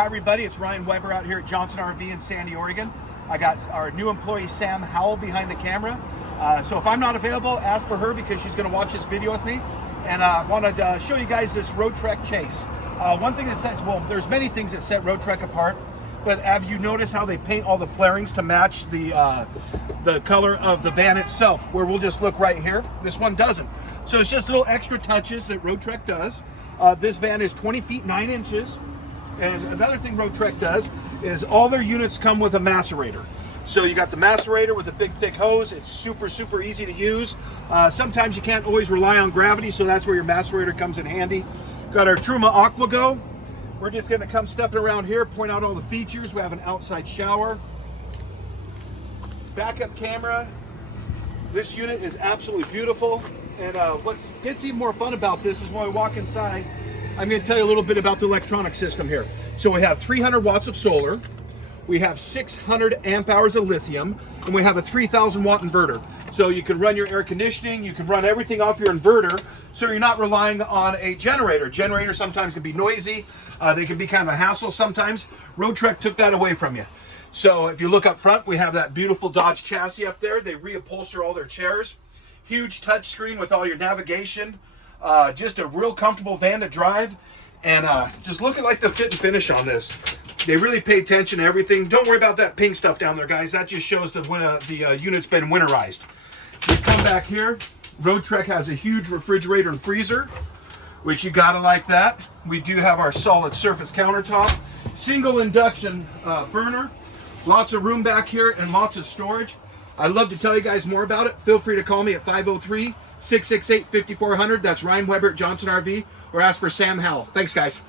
Hi everybody, it's Ryan Weber out here at Johnson RV in Sandy, Oregon. I got our new employee Sam Howell behind the camera. So if I'm not available, ask for her because she's going to watch this video with me. And I wanted to show you guys this Roadtrek chase. One thing that sets, well, there's many things that set Roadtrek apart, but have you noticed how they paint all the flarings to match the color of the van itself, where we'll just look right here? This one doesn't. So it's just little extra touches that Roadtrek does. This van is 20 feet 9 inches. And another thing Roadtrek does is all their units come with a macerator. So you got the macerator with a big thick hose. It's super easy to use. Sometimes you can't always rely on gravity, so that's where your macerator comes in handy. Got our Truma AquaGo. We're just gonna come stepping around here, point out all the features. We have an outside shower, backup camera. This unit is absolutely beautiful. And what gets even more fun about this is when we walk inside, I'm going to tell you a little bit about the electronic system here. So we have 300 watts of solar, we have 600 amp hours of lithium, and we have a 3,000 watt inverter. So you can run your air conditioning, you can run everything off your inverter, so you're not relying on a generator. Generators sometimes can be noisy, they can be kind of a hassle sometimes. Roadtrek took that away from you. So if you look up front, we have that beautiful Dodge chassis up there. They reupholster all their chairs. Huge touch screen with all your navigation. Just a real comfortable van to drive, and just look at like the fit and finish on this. They really pay attention to everything. Don't worry about that pink stuff down there, guys. That just shows the unit's been winterized. We come back here. Roadtrek has a huge refrigerator and freezer, which you gotta like that. We do have our solid surface countertop, single induction burner, lots of room back here and lots of storage. I'd love to tell you guys more about it. Feel free to call me at 503-668-5400. That's Ryan Weber at Johnson RV, or ask for Sam Howell. Thanks, guys.